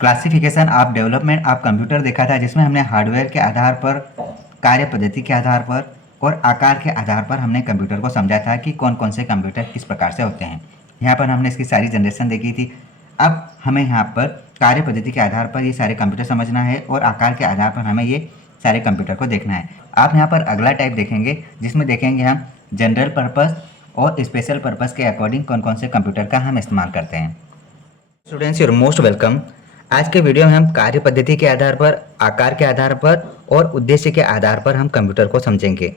Classification of development of computer देखा था, जिसमें हमने हार्डवेयर के आधार पर, कार्य पद्धति के आधार पर और आकार के आधार पर हमने कंप्यूटर को समझा था कि कौन कौन से कंप्यूटर किस प्रकार से होते हैं। यहाँ पर हमने इसकी सारी जनरेशन देखी थी। अब हमें यहाँ पर कार्य पद्धति के आधार पर ये सारे कंप्यूटर समझना है और आकार के आधार पर हमें ये सारे कंप्यूटर को देखना है। आप यहाँ पर अगला टाइप देखेंगे, जिसमें देखेंगे हम जनरल पर्पस और स्पेशल पर्पस के अकॉर्डिंग कौन कौन से कंप्यूटर का हम इस्तेमाल करते हैं। Students, your most welcome. आज के वीडियो में हम कार्य पद्धति के आधार पर, आकार के आधार पर और उद्देश्य के आधार पर हम कंप्यूटर को समझेंगे।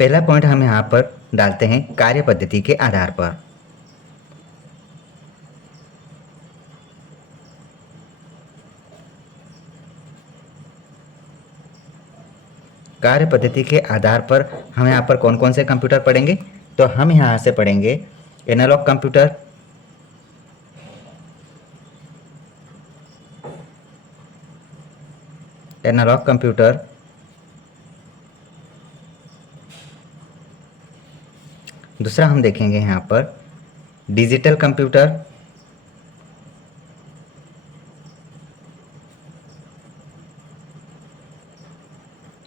पहला पॉइंट हम यहाँ पर डालते हैं कार्य पद्धति के आधार पर। कार्य पद्धति के आधार पर हम यहाँ पर कौन कौन से कंप्यूटर पढ़ेंगे, तो हम यहाँ से पढ़ेंगे एनालॉग कंप्यूटर, एनालॉग कंप्यूटर, दूसरा हम देखेंगे यहाँ पर डिजिटल कंप्यूटर,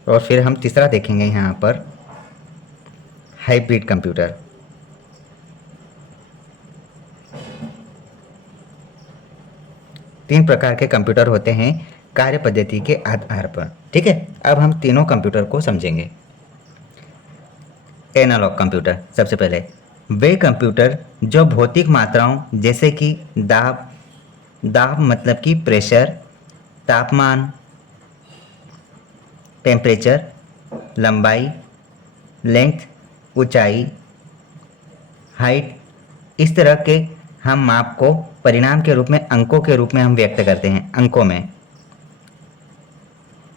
और फिर हम तीसरा देखेंगे यहाँ पर हाइब्रिड कंप्यूटर। तीन प्रकार के कंप्यूटर होते हैं कार्य पद्धति के आधार पर। ठीक है, अब हम तीनों कंप्यूटर को समझेंगे। एनालॉग कंप्यूटर, सबसे पहले वे कंप्यूटर जो भौतिक मात्राओं जैसे कि दाब, दाब मतलब कि प्रेशर, तापमान, टेम्परेचर, लंबाई, लेंथ, ऊंचाई, हाइट, इस तरह के हम माप को परिणाम के रूप में, अंकों के रूप में हम व्यक्त करते हैं। अंकों में,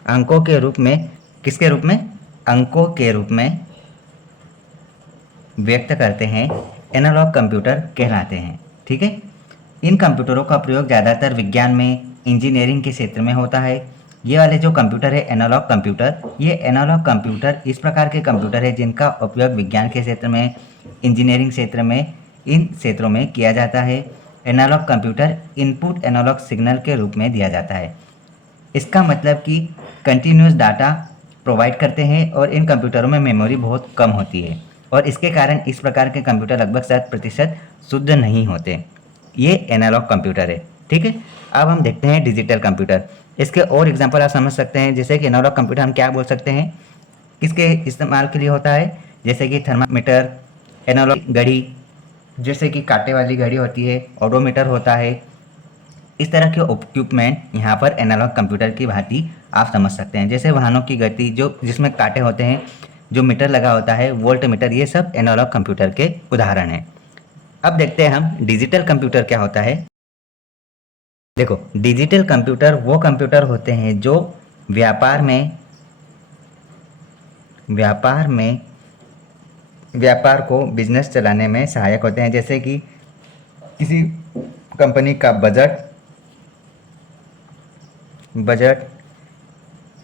अंकों के रूप में, किसके रूप में? अंकों के रूप में व्यक्त करते हैं, एनालॉग कंप्यूटर कहलाते हैं। ठीक है, इन कंप्यूटरों का प्रयोग ज़्यादातर विज्ञान में, इंजीनियरिंग के क्षेत्र में होता है। ये वाले जो कंप्यूटर है एनालॉग कंप्यूटर, ये एनालॉग कंप्यूटर इस प्रकार के कंप्यूटर है जिनका उपयोग विज्ञान के क्षेत्र में, इंजीनियरिंग क्षेत्र में, इन क्षेत्रों में किया जाता है। Analog computer input analog signal के रूप में दिया जाता है। इसका मतलब कि कंटिन्यूस डाटा प्रोवाइड करते हैं और इन कंप्यूटरों में मेमोरी बहुत कम होती है और इसके कारण इस प्रकार के कंप्यूटर लगभग 7% शुद्ध नहीं होते। ये एनालॉग कंप्यूटर है। ठीक है, अब हम देखते हैं डिजिटल कंप्यूटर। इसके और एग्जांपल आप समझ सकते हैं, जैसे कि एनालॉग कंप्यूटर हम क्या बोल सकते हैं, किसके इस्तेमाल के लिए होता है, जैसे कि थर्मामीटर, एनालॉग घड़ी, जैसे कि कांटे वाली घड़ी होती है, ओडोमीटर होता है। इस तरह के इक्विपमेंट यहाँ पर एनालॉग कंप्यूटर की भांति आप समझ सकते हैं। जैसे वाहनों की गति जो जिसमें कांटे होते हैं, जो मीटर लगा होता है, वोल्ट मीटर, ये सब एनालॉग कंप्यूटर के उदाहरण हैं। अब देखते हैं हम डिजिटल कंप्यूटर क्या होता है। देखो, डिजिटल कंप्यूटर वो कंप्यूटर होते हैं जो व्यापार को, बिजनेस चलाने में सहायक होते हैं। जैसे कि किसी कंपनी का बजट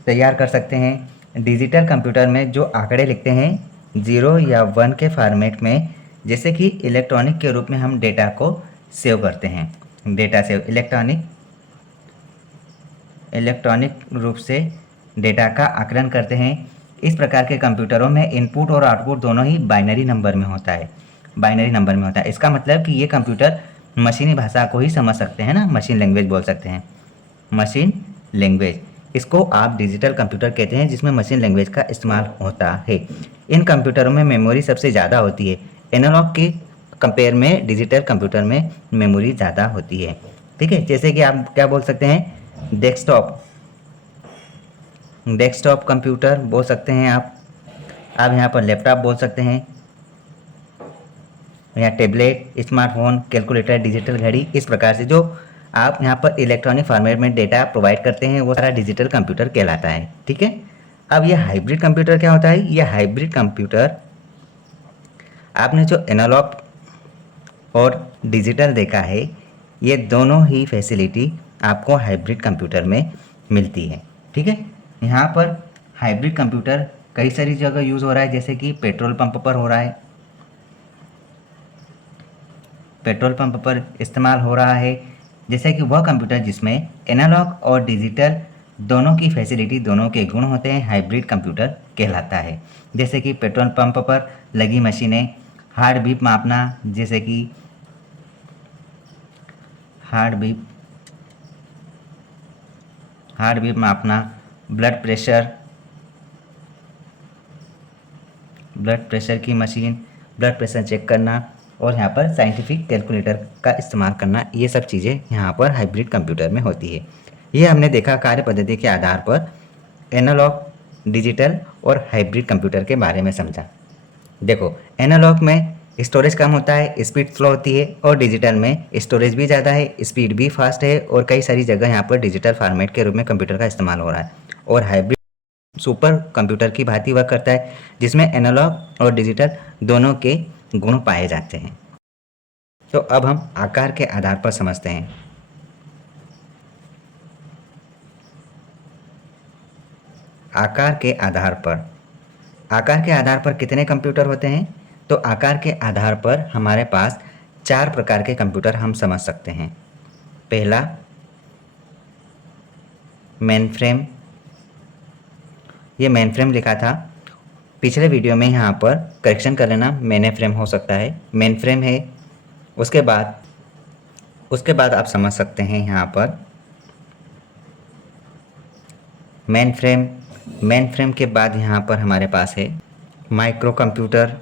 तैयार कर सकते हैं। डिजिटल कंप्यूटर में जो आंकड़े लिखते हैं 0 या 1 के फॉर्मेट में, जैसे कि इलेक्ट्रॉनिक के रूप में हम डेटा को सेव करते हैं। डेटा सेव, इलेक्ट्रॉनिक रूप से डेटा का आकलन करते हैं। इस प्रकार के कंप्यूटरों में इनपुट और आउटपुट दोनों ही बाइनरी नंबर में होता है। इसका मतलब कि ये कंप्यूटर मशीनी भाषा को ही समझ सकते हैं ना, मशीन लैंग्वेज बोल सकते हैं, मशीन लैंग्वेज। इसको आप डिजिटल कंप्यूटर कहते हैं जिसमें मशीन लैंग्वेज का इस्तेमाल होता है। इन कंप्यूटरों में मेमोरी सबसे ज़्यादा होती है। एनालॉग के कंपेयर में डिजिटल कंप्यूटर में मेमोरी ज़्यादा होती है। ठीक है, जैसे कि आप क्या बोल सकते हैं, डेस्कटॉप कंप्यूटर बोल सकते हैं आप यहाँ पर लैपटॉप बोल सकते हैं, या टैबलेट, स्मार्टफोन, कैलकुलेटर, डिजिटल घड़ी। इस प्रकार से जो आप यहाँ पर इलेक्ट्रॉनिक फॉर्मेट में डेटा प्रोवाइड करते हैं वो सारा डिजिटल कंप्यूटर कहलाता है। ठीक है, अब ये हाइब्रिड कंप्यूटर क्या होता है। ये हाइब्रिड कंप्यूटर, आपने जो एनालॉग और डिजिटल देखा है, ये दोनों ही फैसिलिटी आपको हाइब्रिड कंप्यूटर में मिलती है। ठीक है, यहाँ पर हाइब्रिड कंप्यूटर कई सारी जगह यूज़ हो रहा है, जैसे कि पेट्रोल पंप पर हो रहा है, पेट्रोल पंप पर इस्तेमाल हो रहा है। जैसे कि वह कंप्यूटर जिसमें एनालॉग और डिजिटल दोनों की फैसिलिटी, दोनों के गुण होते हैं, हाइब्रिड कंप्यूटर कहलाता है। जैसे कि पेट्रोल पंप पर लगी मशीनें, हार्ट बीट मापना, जैसे कि हार्ट बीट मापना, ब्लड प्रेशर की मशीन, ब्लड प्रेशर चेक करना, और यहाँ पर साइंटिफिक कैलकुलेटर का इस्तेमाल करना, ये सब चीज़ें यहाँ पर हाइब्रिड कंप्यूटर में होती है। ये हमने देखा कार्य पद्धति के आधार पर एनालॉग, डिजिटल और हाइब्रिड कंप्यूटर के बारे में समझा। देखो, एनालॉग में स्टोरेज कम होता है, स्पीड स्लो होती है, और डिजिटल में स्टोरेज भी ज़्यादा है, स्पीड भी फास्ट है, और कई सारी जगह यहाँ पर डिजिटल फॉर्मेट के रूप में कंप्यूटर का इस्तेमाल हो रहा है। और हाइब्रिड सुपर कंप्यूटर की भांति वर्क करता है, जिसमें एनालॉग और डिजिटल दोनों के गुण पाए जाते हैं। तो अब हम आकार के आधार पर समझते हैं। आकार के आधार पर कितने कंप्यूटर होते हैं? तो आकार के आधार पर हमारे पास 4 प्रकार के कंप्यूटर हम समझ सकते हैं। पहला, मेन फ्रेम। ये मेन फ्रेम लिखा था पिछले वीडियो में, यहाँ पर करेक्शन कर लेना, मेने फ्रेम हो सकता है, मेन फ्रेम है। उसके बाद आप समझ सकते हैं यहाँ पर मेन फ्रेम के बाद यहाँ पर हमारे पास है माइक्रो कंप्यूटर,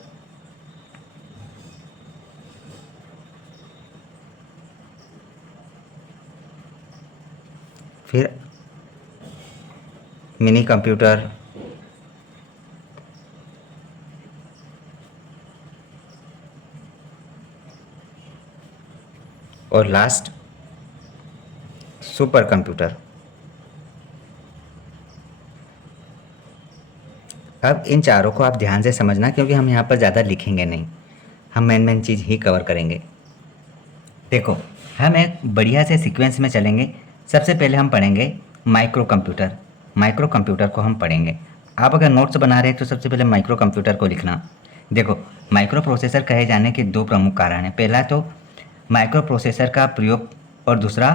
फिर मिनी कंप्यूटर, और लास्ट सुपर कंप्यूटर। अब इन चारों को आप ध्यान से समझना, क्योंकि हम यहाँ पर ज़्यादा लिखेंगे नहीं, हम मेन चीज़ ही कवर करेंगे। देखो, हम एक बढ़िया से सीक्वेंस में चलेंगे। सबसे पहले हम पढ़ेंगे माइक्रो कंप्यूटर को हम पढ़ेंगे। आप अगर नोट्स बना रहे हैं तो सबसे पहले माइक्रो कंप्यूटर को लिखना। देखो, माइक्रो प्रोसेसर कहे जाने के 2 प्रमुख कारण हैं। पहला तो माइक्रो प्रोसेसर का प्रयोग, और दूसरा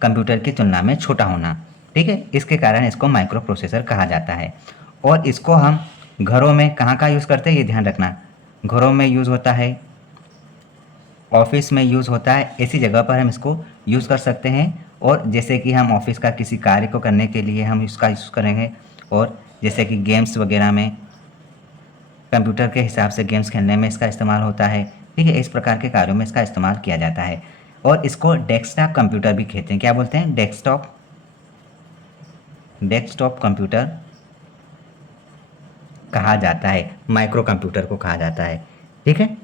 कंप्यूटर की तुलना में छोटा होना। ठीक है, इसके कारण इसको माइक्रो प्रोसेसर कहा जाता है। और इसको हम घरों में कहाँ यूज़ करते हैं, ये ध्यान रखना। घरों में यूज़ होता है, ऑफिस में यूज़ होता है, ऐसी जगह पर हम इसको यूज़ कर सकते हैं। और जैसे कि हम ऑफिस का किसी कार्य को करने के लिए हम इसका यूज़ करेंगे, और जैसे कि गेम्स वगैरह में कंप्यूटर के हिसाब से गेम्स खेलने में इसका इस्तेमाल होता है। ठीक है, इस प्रकार के कार्यों में इसका इस्तेमाल किया जाता है। और इसको डेस्कटॉप कंप्यूटर भी कहते हैं। क्या बोलते हैं? डेस्कटॉप कंप्यूटर कहा जाता है, माइक्रो कंप्यूटर को कहा जाता है। ठीक है,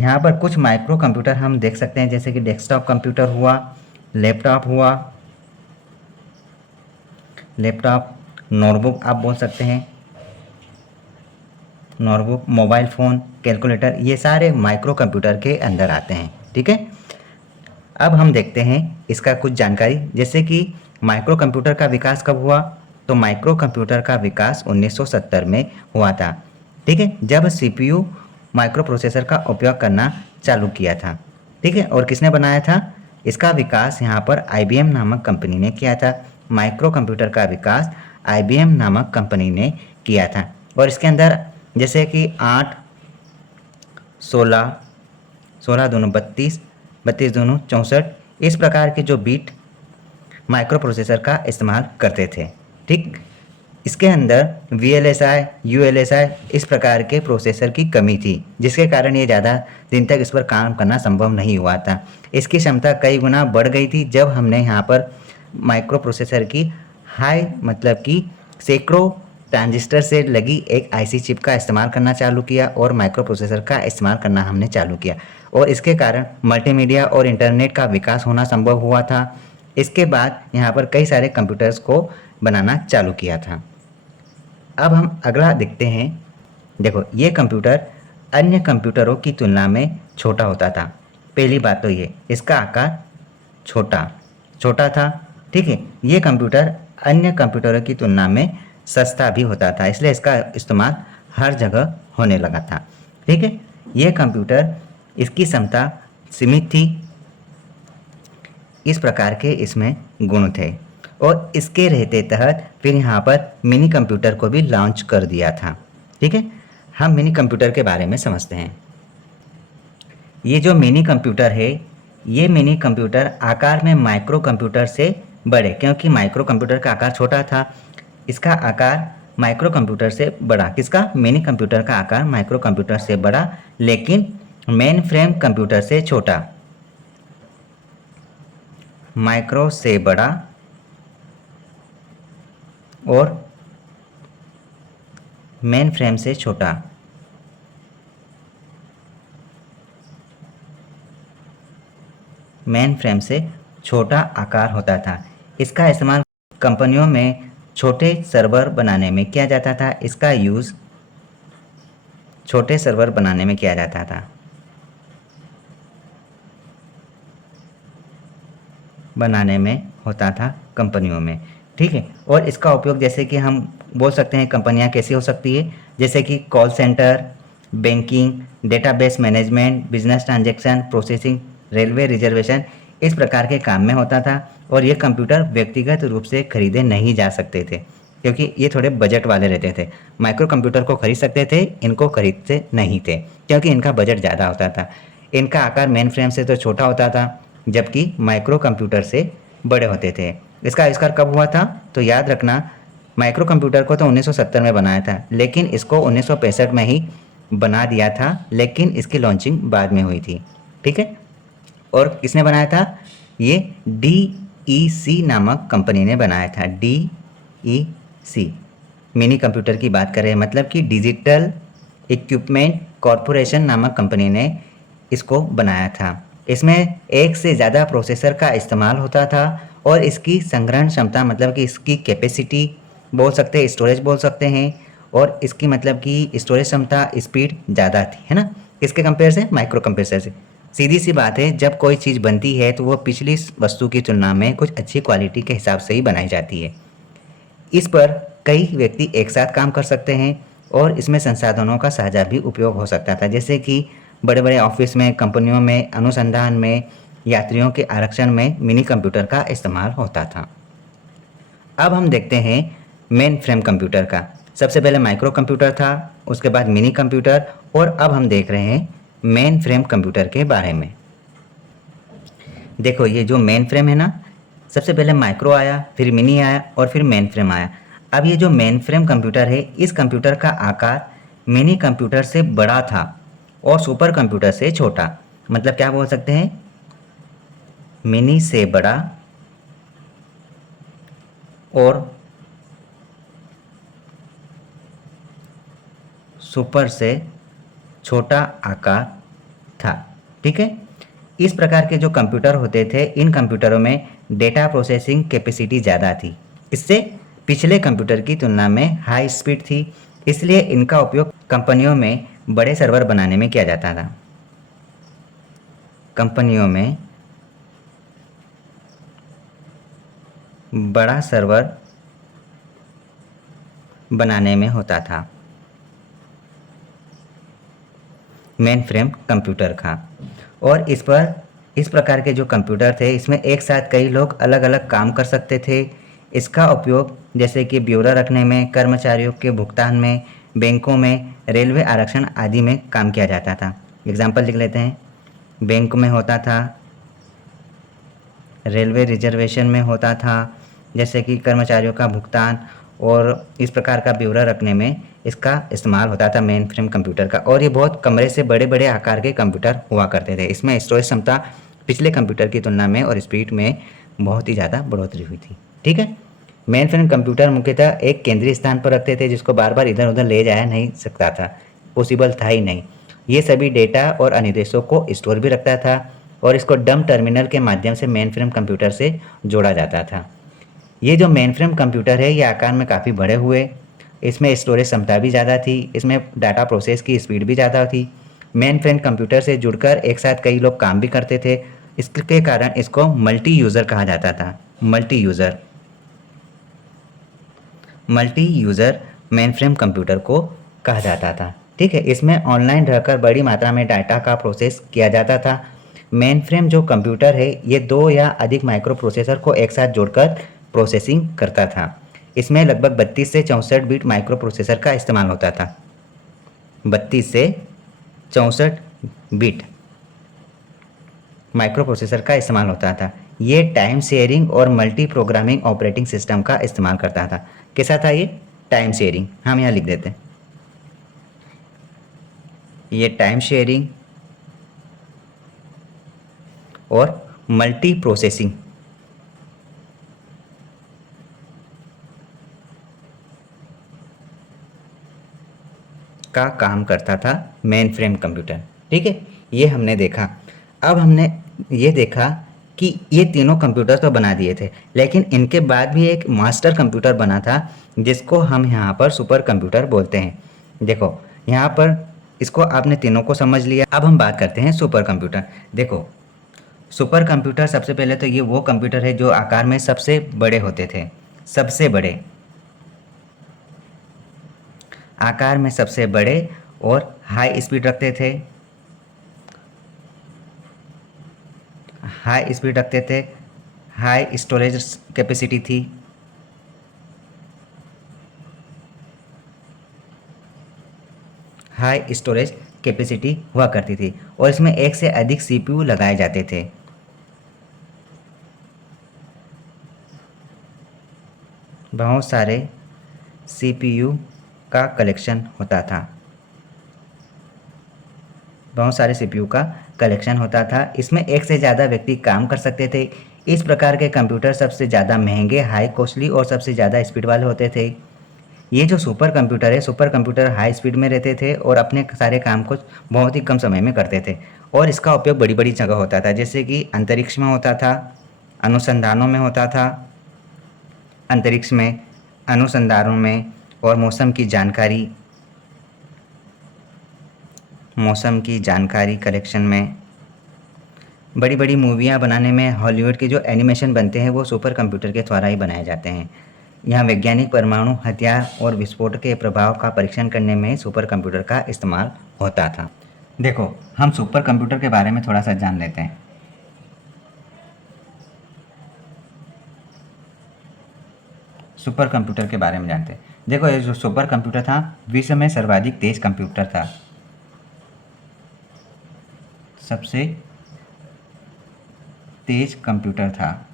यहाँ पर कुछ माइक्रो कंप्यूटर हम देख सकते हैं, जैसे कि डेस्कटॉप कंप्यूटर हुआ, लैपटॉप हुआ, नोटबुक आप बोल सकते हैं, नोटबुक, मोबाइल फ़ोन, कैलकुलेटर, ये सारे माइक्रो कंप्यूटर के अंदर आते हैं। ठीक है, अब हम देखते हैं इसका कुछ जानकारी। जैसे कि माइक्रो कंप्यूटर का विकास कब हुआ? तो माइक्रो कंप्यूटर का विकास 1970 में हुआ था। ठीक है, जब सीपीयू माइक्रो प्रोसेसर का उपयोग करना चालू किया था। ठीक है, और किसने बनाया था? इसका विकास यहाँ पर आईबीएम नामक कंपनी ने किया था। माइक्रो कंप्यूटर का विकास आईबीएम नामक कंपनी ने किया था। और इसके अंदर जैसे कि 8, 16, 16 दूनी 32, 32 दूनी 64, इस प्रकार के जो बीट माइक्रो प्रोसेसर का इस्तेमाल करते थे। ठीक, इसके अंदर VLSI, ULSI इस प्रकार के प्रोसेसर की कमी थी, जिसके कारण ये ज़्यादा दिन तक इस पर काम करना संभव नहीं हुआ था। इसकी क्षमता कई गुना बढ़ गई थी जब हमने यहाँ पर माइक्रो प्रोसेसर की हाई, मतलब कि सैकड़ों ट्रांजिस्टर से लगी एक IC चिप का इस्तेमाल करना चालू किया, और माइक्रो प्रोसेसर का इस्तेमाल करना हमने चालू किया, और इसके कारण मल्टीमीडिया और इंटरनेट का विकास होना संभव हुआ था। इसके बाद यहाँ पर कई सारे कंप्यूटर्स को बनाना चालू किया था। अब हम अगला देखते हैं। देखो, ये कंप्यूटर अन्य कंप्यूटरों की तुलना में छोटा होता था। पहली बात तो ये, इसका आकार छोटा था। ठीक है, ये कंप्यूटर अन्य कंप्यूटरों की तुलना में सस्ता भी होता था, इसलिए इसका इस्तेमाल हर जगह होने लगा था। ठीक है, ये कंप्यूटर, इसकी क्षमता सीमित थी, इस प्रकार के इसमें गुण थे। और इसके रहते तहत फिर यहाँ पर मिनी कंप्यूटर को भी लॉन्च कर दिया था। ठीक है, हम मिनी कंप्यूटर के बारे में समझते हैं। ये जो मिनी कंप्यूटर है, ये मिनी कंप्यूटर आकार में माइक्रो कंप्यूटर से बड़े, क्योंकि माइक्रो कंप्यूटर का आकार छोटा था, इसका आकार माइक्रो कंप्यूटर से बड़ा। किसका? मिनी कंप्यूटर का आकार माइक्रो कंप्यूटर से बड़ा, लेकिन मेन फ्रेम कंप्यूटर से छोटा। माइक्रो से बड़ा और मेन फ्रेम से छोटा। मेन फ्रेम से छोटा आकार होता था। इसका इस्तेमाल कंपनियों में छोटे सर्वर बनाने में किया जाता था। इसका यूज़ छोटे सर्वर बनाने में किया जाता था। बनाने में होता था कंपनियों में। ठीक है, और इसका उपयोग जैसे कि हम बोल सकते हैं कंपनियां कैसी हो सकती है, जैसे कि call centre, banking, database management, business transaction processing, railway reservation, इस प्रकार के काम में होता था। और ये कंप्यूटर व्यक्तिगत रूप से खरीदे नहीं जा सकते थे, क्योंकि ये थोड़े बजट वाले रहते थे। माइक्रो कंप्यूटर को खरीद सकते थे, इनको खरीदते नहीं थे, क्योंकि इनका बजट ज़्यादा होता था। इनका आकार मेन फ्रेम से तो छोटा होता था, जबकि माइक्रो कंप्यूटर से बड़े होते थे। इसका आविष्कार कब हुआ था? तो याद रखना, माइक्रो कंप्यूटर को तो 1970 में बनाया था, लेकिन इसको 1965 में ही बना दिया था, लेकिन इसकी लॉन्चिंग बाद में हुई थी। ठीक है, और किसने बनाया था? ये DEC नामक कंपनी ने बनाया था। DEC मिनी कंप्यूटर की बात करें, मतलब कि डिजिटल इक्विपमेंट कॉरपोरेशन नामक कंपनी ने इसको बनाया था। इसमें एक से ज़्यादा प्रोसेसर का इस्तेमाल होता था और इसकी संग्रहण क्षमता, मतलब कि इसकी कैपेसिटी बोल सकते हैं, स्टोरेज बोल सकते हैं, और इसकी मतलब कि स्टोरेज क्षमता, स्पीड ज़्यादा थी, है ना, किसके कंपेयर से? माइक्रो कंप्यूटर से। सीधी सी बात है, जब कोई चीज़ बनती है तो वो पिछली वस्तु की तुलना में कुछ अच्छी क्वालिटी के हिसाब से ही बनाई जाती है। इस पर कई व्यक्ति एक साथ काम कर सकते हैं और इसमें संसाधनों का साझा भी उपयोग हो सकता था, जैसे कि बड़े बड़े ऑफिस में, कंपनियों में, अनुसंधान में, यात्रियों के आरक्षण में मिनी कंप्यूटर का इस्तेमाल होता था। अब हम देखते हैं मेन फ्रेम कंप्यूटर का। सबसे पहले माइक्रो कंप्यूटर था, उसके बाद मिनी कंप्यूटर, और अब हम देख रहे हैं मेन फ्रेम कंप्यूटर के बारे में। देखो, ये जो मेन फ्रेम है ना, सबसे पहले माइक्रो आया, फिर मिनी आया और फिर मेन फ्रेम आया। अब ये जो मेन फ्रेम कंप्यूटर है, इस कंप्यूटर का आकार मिनी कंप्यूटर से बड़ा था और सुपर कंप्यूटर से छोटा। मतलब क्या बोल सकते हैं? मिनी से बड़ा और सुपर से छोटा आकार था। ठीक है, इस प्रकार के जो कंप्यूटर होते थे, इन कंप्यूटरों में डेटा प्रोसेसिंग कैपेसिटी ज़्यादा थी। इससे पिछले कंप्यूटर की तुलना में हाई स्पीड थी, इसलिए इनका उपयोग कंपनियों में बड़े सर्वर बनाने में किया जाता था। कंपनियों में बड़ा सर्वर बनाने में होता था मेन फ्रेम कंप्यूटर का। और इस प्रकार के जो कंप्यूटर थे, इसमें एक साथ कई लोग अलग अलग काम कर सकते थे। इसका उपयोग जैसे कि ब्यौरा रखने में, कर्मचारियों के भुगतान में, बैंकों में, रेलवे आरक्षण आदि में काम किया जाता था। एग्जाम्पल लिख लेते हैं। बैंक में होता था, रेलवे रिजर्वेशन में होता था, जैसे कि कर्मचारियों का भुगतान और इस प्रकार का ब्यौरा रखने में इसका इस्तेमाल होता था मेन फ्रेम कंप्यूटर का। और ये बहुत कमरे से बड़े बड़े आकार के कंप्यूटर हुआ करते थे। इसमें स्टोरेज क्षमता पिछले कंप्यूटर की तुलना में और स्पीड में बहुत ही ज़्यादा बढ़ोतरी हुई थी। ठीक है, मेन फ्रेम कंप्यूटर मुख्यतः एक केंद्रीय स्थान पर रखते थे, जिसको बार बार इधर उधर ले जाया नहीं सकता था, पॉसिबल था ही नहीं। ये सभी डेटा और अनुदेशों को स्टोर भी रखता था और इसको डम टर्मिनल के माध्यम से मेन फ्रेम कंप्यूटर से जोड़ा जाता था। ये जो मेन फ्रेम कंप्यूटर है, ये आकार में काफ़ी बड़े हुए, इसमें स्टोरेज क्षमता भी ज़्यादा थी, इसमें डाटा प्रोसेस की स्पीड भी ज़्यादा थी। मेन फ्रेम कंप्यूटर से जुड़कर एक साथ कई लोग काम भी करते थे, इसके कारण इसको मल्टी यूज़र कहा जाता था। Multi user main frame computer को कहा जाता था। ठीक है, इसमें ऑनलाइन रहकर बड़ी मात्रा में डाटा का प्रोसेस किया जाता था। मेन फ्रेम जो कंप्यूटर है ये 2 या अधिक माइक्रो प्रोसेसर को एक साथ जोड़कर प्रोसेसिंग करता था। इसमें लगभग 32 से 64 बिट माइक्रो प्रोसेसर का इस्तेमाल होता था। 32 से 64 बिट माइक्रो प्रोसेसर का इस्तेमाल होता था। ये टाइम शेयरिंग और मल्टी प्रोग्रामिंग ऑपरेटिंग सिस्टम का इस्तेमाल करता था। कैसा था ये? टाइम शेयरिंग, हम यहाँ लिख देते हैं। ये टाइम शेयरिंग और मल्टी प्रोसेसिंग का काम करता था मेन फ्रेम कंप्यूटर। ठीक है, ये हमने देखा। अब हमने ये देखा कि ये तीनों कंप्यूटर तो बना दिए थे, लेकिन इनके बाद भी एक मास्टर कंप्यूटर बना था जिसको हम यहाँ पर सुपर कंप्यूटर बोलते हैं। देखो यहाँ पर इसको आपने तीनों को समझ लिया। अब हम बात करते हैं सुपर कंप्यूटर। देखो सुपर कंप्यूटर सबसे पहले तो ये वो कंप्यूटर है जो आकार में सबसे बड़े होते थे। सबसे बड़े, आकार में सबसे बड़े और हाई स्पीड रखते थे। हाई स्पीड रखते थे, हाई स्टोरेज कैपेसिटी थी। हाई स्टोरेज कैपेसिटी हुआ करती थी और इसमें एक से अधिक सीपीयू लगाए जाते थे। बहुत सारे सीपीयू का कलेक्शन होता था। बहुत सारे सीपीयू का कलेक्शन होता था। इसमें एक से ज़्यादा व्यक्ति काम कर सकते थे। इस प्रकार के कंप्यूटर सबसे ज़्यादा महंगे, हाई कॉस्टली और सबसे ज़्यादा स्पीड वाले होते थे। ये जो सुपर कंप्यूटर है, सुपर कंप्यूटर हाई स्पीड में रहते थे और अपने सारे काम को बहुत ही कम समय में करते थे और इसका उपयोग बड़ी बड़ी जगह होता था, जैसे कि अंतरिक्ष में होता था, अनुसंधानों में होता था, अंतरिक्ष में, अनुसंधानों में, और मौसम की जानकारी कलेक्शन में। बड़ी बड़ी मूवियाँ बनाने में हॉलीवुड के जो एनिमेशन बनते हैं वो सुपर कंप्यूटर के द्वारा ही बनाए जाते हैं। यहाँ वैज्ञानिक परमाणु हथियार और विस्फोट के प्रभाव का परीक्षण करने में सुपर कंप्यूटर का इस्तेमाल होता था। देखो हम सुपर कंप्यूटर के बारे में थोड़ा सा जान लेते हैं। सुपर कंप्यूटर के बारे में जानते हैं। देखो ये जो सुपर कंप्यूटर था विश्व में सर्वाधिक तेज कंप्यूटर था। सबसे तेज कंप्यूटर था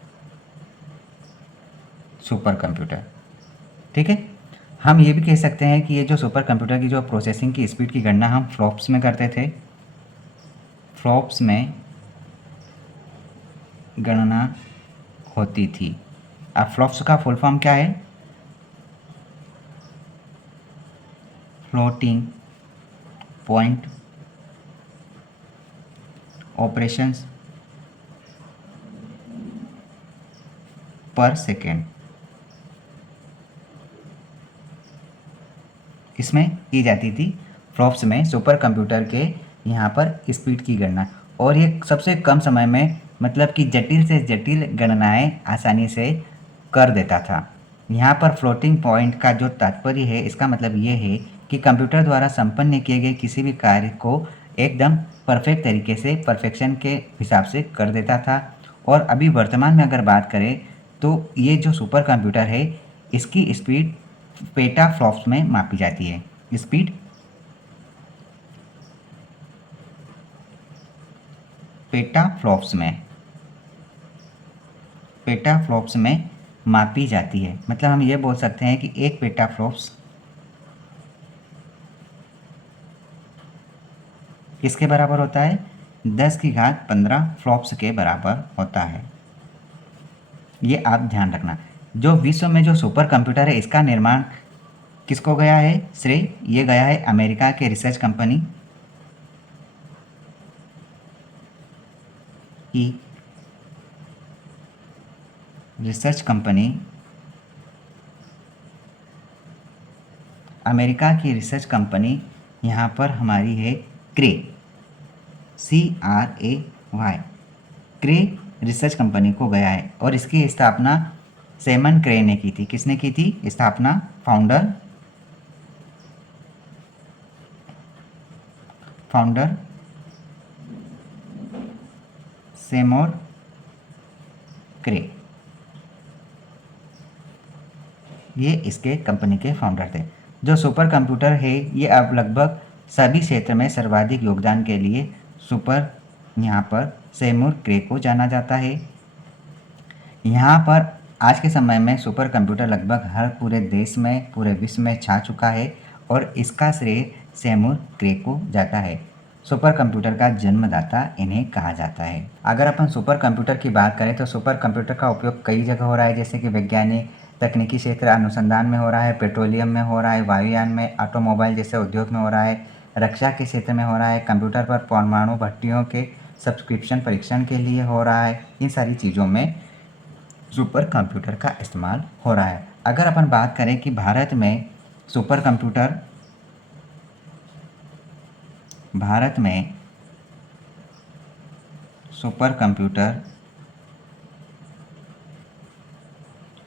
सुपर कंप्यूटर। ठीक है, हम ये भी कह सकते हैं कि ये जो सुपर कंप्यूटर की जो प्रोसेसिंग की स्पीड की गणना हम फ्लॉप्स में करते थे। फ्लॉप्स में गणना होती थी। अब फ्लॉप्स का फुल फॉर्म क्या है? फ्लोटिंग पॉइंट ऑपरेशंस पर सेकेंड। इसमें की जाती थी फ्लॉप्स में सुपर कंप्यूटर के यहाँ पर स्पीड की गणना, और ये सबसे कम समय में मतलब कि जटिल से जटिल गणनाएं आसानी से कर देता था। यहाँ पर फ्लोटिंग पॉइंट का जो तात्पर्य है इसका मतलब ये है कि कंप्यूटर द्वारा संपन्न किए गए किसी भी कार्य को एकदम परफेक्ट तरीके से, परफेक्शन के हिसाब से कर देता था। और अभी वर्तमान में अगर बात करें तो ये जो सुपर कंप्यूटर है इसकी स्पीड पेटा फ्लॉप्स में मापी जाती है। स्पीड पेटा फ्लॉप्स में मापी जाती है। मतलब हम ये बोल सकते हैं कि एक पेटा फ्लॉप्स किसके बराबर होता है? 10 की घात 15 फ्लॉप्स के बराबर होता है। ये आप ध्यान रखना। जो विश्व में जो सुपर कंप्यूटर है इसका निर्माण किसको गया है श्रेय? ये गया है अमेरिका के रिसर्च कंपनी की अमेरिका की रिसर्च कंपनी यहाँ पर हमारी है क्रे, CRAY। क्रे रिसर्च कंपनी को गया है और इसकी स्थापना सेमन क्रे ने की थी। किसने की थी स्थापना? फाउंडर सेमोर क्रे, ये इसके कंपनी के फाउंडर थे। जो सुपर कंप्यूटर है ये अब लगभग सभी क्षेत्र में सर्वाधिक योगदान के लिए सुपर यहाँ पर सेमूर क्रे को जाना जाता है। यहाँ पर आज के समय में सुपर कंप्यूटर लगभग हर पूरे देश में, पूरे विश्व में छा चुका है और इसका श्रेय सेमूर क्रे को जाता है। सुपर कंप्यूटर का जन्मदाता इन्हें कहा जाता है। अगर अपन सुपर कंप्यूटर की बात करें तो सुपर कंप्यूटर का उपयोग कई जगह हो रहा है, जैसे कि वैज्ञानिक तकनीकी क्षेत्र अनुसंधान में हो रहा है, पेट्रोलियम में हो रहा है, वायुयान में, ऑटोमोबाइल जैसे उद्योग में हो रहा है, रक्षा के क्षेत्र में हो रहा है, कंप्यूटर पर परमाणु भट्टियों के सब्सक्रिप्शन परीक्षण के लिए हो रहा है। इन सारी चीज़ों में सुपर कंप्यूटर का इस्तेमाल हो रहा है। अगर अपन बात करें कि भारत में सुपर कंप्यूटर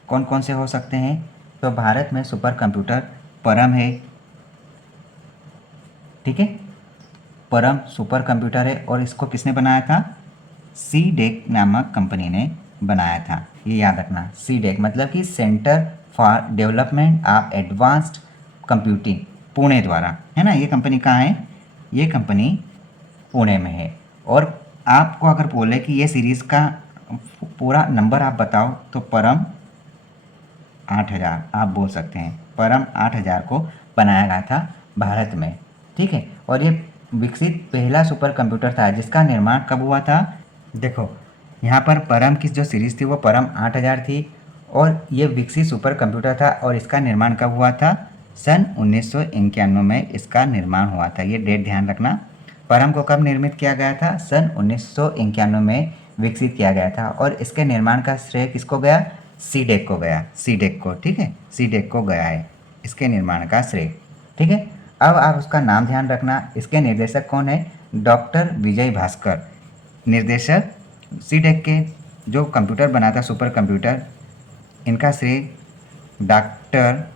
कौन कौन से हो सकते हैं, तो भारत में सुपर कंप्यूटर परम है, ठीक है। परम सुपर कंप्यूटर है और इसको किसने बनाया था? सीडेक नामक कंपनी ने बनाया था। ये याद रखना, सीडेक मतलब कि centre for development of advanced computing, Pune द्वारा, है ना। ये कंपनी कहाँ है? ये कंपनी पुणे में है। और आपको अगर बोले कि ये सीरीज़ का पूरा नंबर आप बताओ तो परम 8000 आप बोल सकते हैं। परम 8000 को बनाया गया था भारत में, ठीक है। और ये विकसित पहला सुपर कंप्यूटर था जिसका निर्माण कब हुआ था? देखो यहाँ पर परम की जो सीरीज़ थी वो परम 8000 थी और ये विकसित सुपर कंप्यूटर था और इसका निर्माण कब हुआ था? सन 1991 में इसका निर्माण हुआ था। ये डेट ध्यान रखना। परम को कब निर्मित किया गया था? सन 1991 में विकसित किया गया था और इसके निर्माण का श्रेय किसको गया? सीडेक को गया, सीडेक को, ठीक है। सीडेक को गया है इसके निर्माण का श्रेय, ठीक है। अब आप उसका नाम ध्यान रखना। इसके निर्देशक कौन है? डॉक्टर विजय भास्कर। निर्देशक सीडेक के जो कंप्यूटर बना था सुपर कंप्यूटर, इनका श्रेय डॉक्टर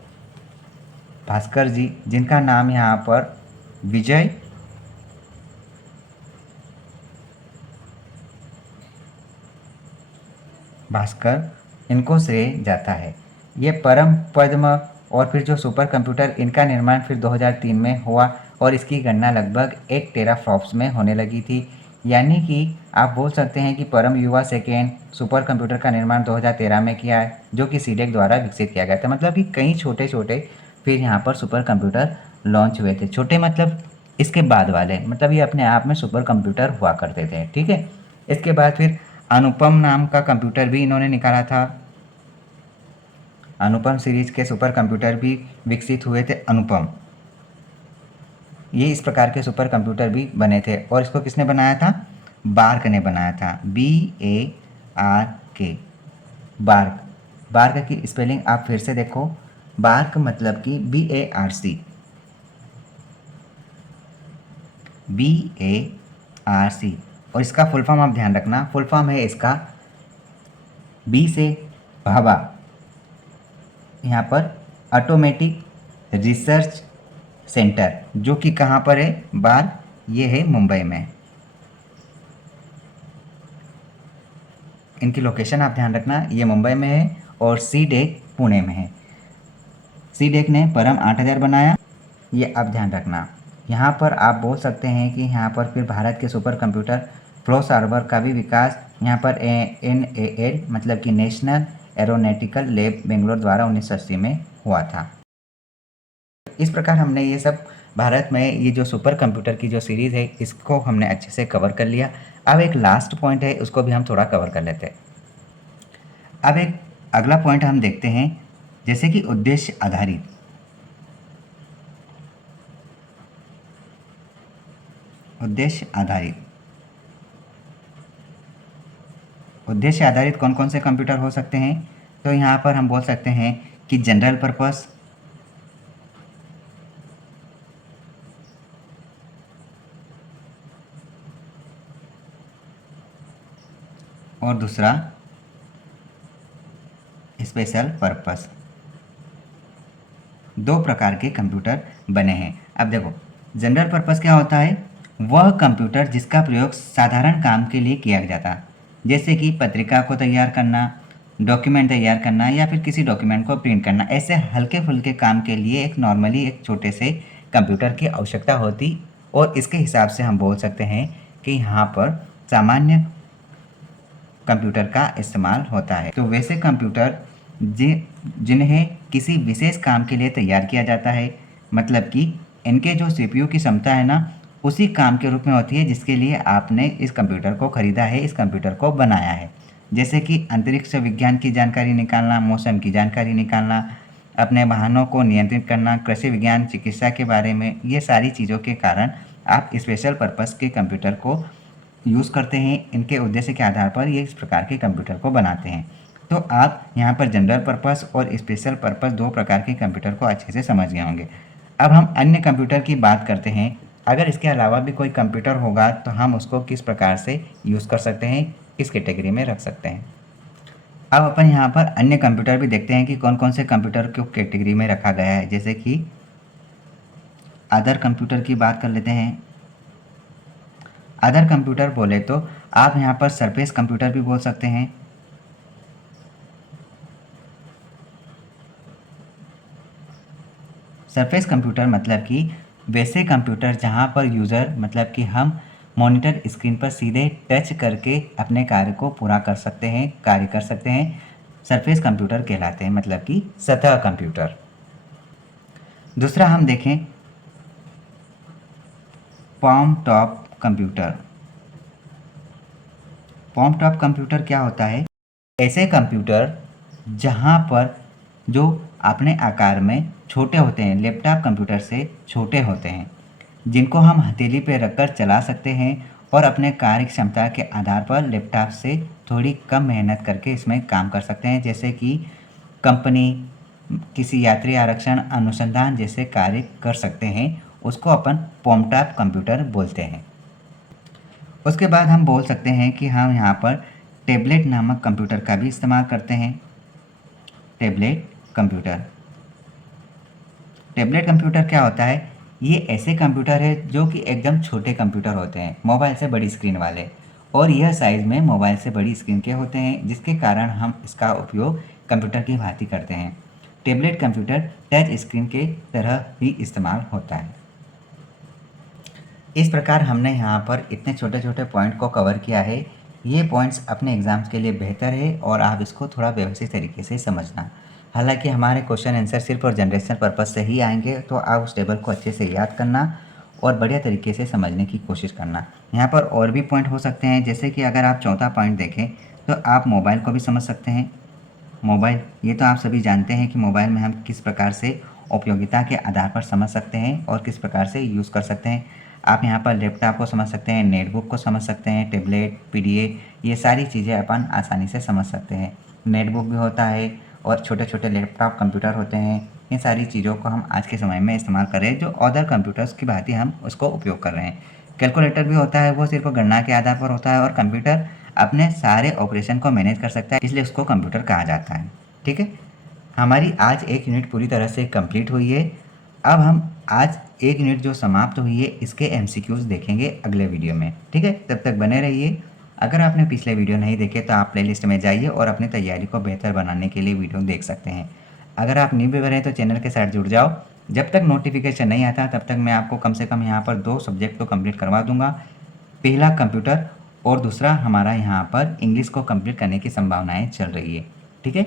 भास्कर जी, जिनका नाम यहाँ पर विजय भास्कर, इनको श्रेय जाता है। ये परम, पद्म और फिर जो सुपर कंप्यूटर, इनका निर्माण फिर 2003 में हुआ और इसकी गणना लगभग 1 टेराफ्लॉप्स में होने लगी थी। यानी कि आप बोल सकते हैं कि परम युवा सेकेंड सुपर कंप्यूटर का निर्माण 2013 में किया है, जो कि सीडेक द्वारा विकसित किया गया था। मतलब कि कई छोटे छोटे फिर यहाँ पर सुपर कंप्यूटर लॉन्च हुए थे। छोटे मतलब इसके बाद वाले, मतलब ये अपने आप में सुपर कंप्यूटर हुआ करते थे, ठीक है। इसके बाद फिर अनुपम नाम का कंप्यूटर भी इन्होंने निकाला था। अनुपम सीरीज के सुपर कंप्यूटर भी विकसित हुए थे। अनुपम, ये इस प्रकार के सुपर कंप्यूटर भी बने थे और इसको किसने बनाया था? बार्क ने बनाया था, BARK, बार्क। बार्क की स्पेलिंग आप फिर से देखो, बार्क मतलब कि BARC, और इसका फुल फॉर्म आप ध्यान रखना। फुल फॉर्म है इसका बी से भाभा, यहाँ पर ऑटोमेटिक रिसर्च सेंटर, जो कि कहाँ पर है? बार, ये है मुंबई में। इनकी लोकेशन आप ध्यान रखना, ये मुंबई में है और सीडेक पुणे में है। सीडेक ने परम 8000 बनाया, ये आप ध्यान रखना। यहाँ पर आप बोल सकते हैं कि यहाँ पर फिर भारत के सुपर कंप्यूटर फ्लो सर्वर का भी विकास यहाँ पर NAL मतलब कि नेशनल एरोनॉटिकल लैब बेंगलोर द्वारा 1980 में हुआ था। इस प्रकार हमने ये सब भारत में ये जो सुपर कंप्यूटर की जो सीरीज़ है इसको हमने अच्छे से कवर कर लिया। अब एक लास्ट पॉइंट है, उसको भी हम थोड़ा कवर कर लेते हैं। अब एक अगला पॉइंट हम देखते हैं, जैसे कि उद्देश्य आधारित। उद्देश्य आधारित कौन कौन से कंप्यूटर हो सकते हैं? तो यहाँ पर हम बोल सकते हैं कि जनरल पर्पस, और दूसरा स्पेशल पर्पस। दो प्रकार के कंप्यूटर बने हैं। अब देखो, जनरल पर्पस क्या होता है? वह कंप्यूटर जिसका प्रयोग साधारण काम के लिए किया जाता है। जैसे कि पत्रिका को तैयार करना, डॉक्यूमेंट तैयार करना या फिर किसी डॉक्यूमेंट को प्रिंट करना। ऐसे हल्के फुल्के काम के लिए एक नॉर्मली एक छोटे से कंप्यूटर की आवश्यकता होती और इसके हिसाब से हम बोल सकते हैं कि यहाँ पर सामान्य कंप्यूटर का इस्तेमाल होता है। तो वैसे कंप्यूटर जिन्हें किसी विशेष काम के लिए तैयार किया जाता है, मतलब कि इनके जो सीपीयू की क्षमता है ना, उसी काम के रूप में होती है जिसके लिए आपने इस कंप्यूटर को खरीदा है, इस कंप्यूटर को बनाया है। जैसे कि अंतरिक्ष विज्ञान की जानकारी निकालना, मौसम की जानकारी निकालना, अपने वाहनों को नियंत्रित करना, कृषि विज्ञान, चिकित्सा के बारे में, ये सारी चीज़ों के कारण आप स्पेशल पर्पज़ के कंप्यूटर को यूज़ करते हैं। इनके उद्देश्य के आधार पर ये इस प्रकार के कंप्यूटर को बनाते हैं। तो आप यहाँ पर जनरल पर्पस और स्पेशल पर्पस दो प्रकार के कंप्यूटर को अच्छे से समझ गए होंगे। अब हम अन्य कंप्यूटर की बात करते हैं। अगर इसके अलावा भी कोई कंप्यूटर होगा तो हम उसको किस प्रकार से यूज़ कर सकते हैं, किस कैटेगरी में रख सकते हैं। अब अपन यहाँ पर अन्य कंप्यूटर भी देखते हैं कि कौन कौन से कंप्यूटर को कैटेगरी में रखा गया है। जैसे कि अदर कंप्यूटर की बात कर लेते हैं। अदर कंप्यूटर बोले तो आप यहाँ पर सरफेस कंप्यूटर भी बोल सकते हैं। सरफेस कंप्यूटर मतलब कि वैसे कंप्यूटर जहाँ पर यूज़र मतलब कि हम मॉनिटर स्क्रीन पर सीधे टच करके अपने कार्य को पूरा कर सकते हैं, कार्य कर सकते हैं, सरफेस कंप्यूटर कहलाते हैं, मतलब कि सतह कंप्यूटर। दूसरा हम देखें पॉम टॉप कंप्यूटर। पॉम टॉप कंप्यूटर क्या होता है? ऐसे कंप्यूटर जहाँ पर जो अपने आकार में छोटे होते हैं, लैपटॉप कंप्यूटर से छोटे होते हैं, जिनको हम हथेली पे रखकर चला सकते हैं और अपने कार्य क्षमता के आधार पर लैपटॉप से थोड़ी कम मेहनत करके इसमें काम कर सकते हैं। जैसे कि कंपनी, किसी यात्री आरक्षण, अनुसंधान जैसे कार्य कर सकते हैं, उसको अपन पॉम टॉप कंप्यूटर बोलते हैं। उसके बाद हम बोल सकते हैं कि हम यहाँ पर टैबलेट नामक कंप्यूटर का भी इस्तेमाल करते हैं। Tablet computer. टैबलेट कंप्यूटर क्या होता है? ये ऐसे कंप्यूटर है जो कि एकदम छोटे कंप्यूटर होते हैं, मोबाइल से बड़ी स्क्रीन वाले, और यह साइज़ में मोबाइल से बड़ी स्क्रीन के होते हैं, जिसके कारण हम इसका उपयोग कंप्यूटर की भांति करते हैं। टैबलेट कंप्यूटर टच स्क्रीन के तरह ही इस्तेमाल होता है। इस प्रकार हमने यहाँ पर इतने छोटे छोटे पॉइंट को कवर किया है। ये पॉइंट्स अपने एग्ज़ाम्स के लिए बेहतर है और आप इसको थोड़ा व्यवस्थित तरीके से समझना। हालांकि हमारे क्वेश्चन आंसर सिर्फ और जनरेशन पर्पज़ से ही आएंगे, तो आप उस टेबल को अच्छे से याद करना और बढ़िया तरीके से समझने की कोशिश करना। यहाँ पर और भी पॉइंट हो सकते हैं, जैसे कि अगर आप चौथा पॉइंट देखें तो आप मोबाइल को भी समझ सकते हैं। मोबाइल, ये तो आप सभी जानते हैं कि मोबाइल में हम किस प्रकार से उपयोगिता के आधार पर समझ सकते हैं और किस प्रकार से यूज़ कर सकते हैं। आप यहाँ पर लैपटॉप को समझ सकते हैं, नेटबुक को समझ सकते हैं, टैबलेट, पीडीए, ये सारी चीज़ें अपन आसानी से समझ सकते हैं। नेटबुक भी होता है और छोटे छोटे लैपटॉप कंप्यूटर होते हैं। इन सारी चीज़ों को हम आज के समय में इस्तेमाल कर रहे हैं, जो अदर कंप्यूटर्स की भांति हम उसको उपयोग कर रहे हैं। कैलकुलेटर भी होता है, वो सिर्फ गणना के आधार पर होता है और कंप्यूटर अपने सारे ऑपरेशन को मैनेज कर सकता है, इसलिए उसको कंप्यूटर कहा जाता है। ठीक है, हमारी आज एक यूनिट पूरी तरह से कंप्लीट हुई है। अब हम आज एक यूनिट जो समाप्त हुई है, इसके एमसीक्यूज़ देखेंगे अगले वीडियो में। ठीक है, तब तक बने रहिए। अगर आपने पिछले वीडियो नहीं देखे तो आप प्लेलिस्ट में जाइए और अपनी तैयारी को बेहतर बनाने के लिए वीडियो देख सकते हैं। अगर आप न्यू व्यूअर हैं तो चैनल के साथ जुड़ जाओ। जब तक नोटिफिकेशन नहीं आता तब तक मैं आपको कम से कम यहाँ पर 2 सब्जेक्ट तो कंप्लीट करवा दूँगा। पहला कंप्यूटर और दूसरा हमारा यहाँ पर इंग्लिश को कंप्लीट करने की संभावनाएँ चल रही है। ठीक है,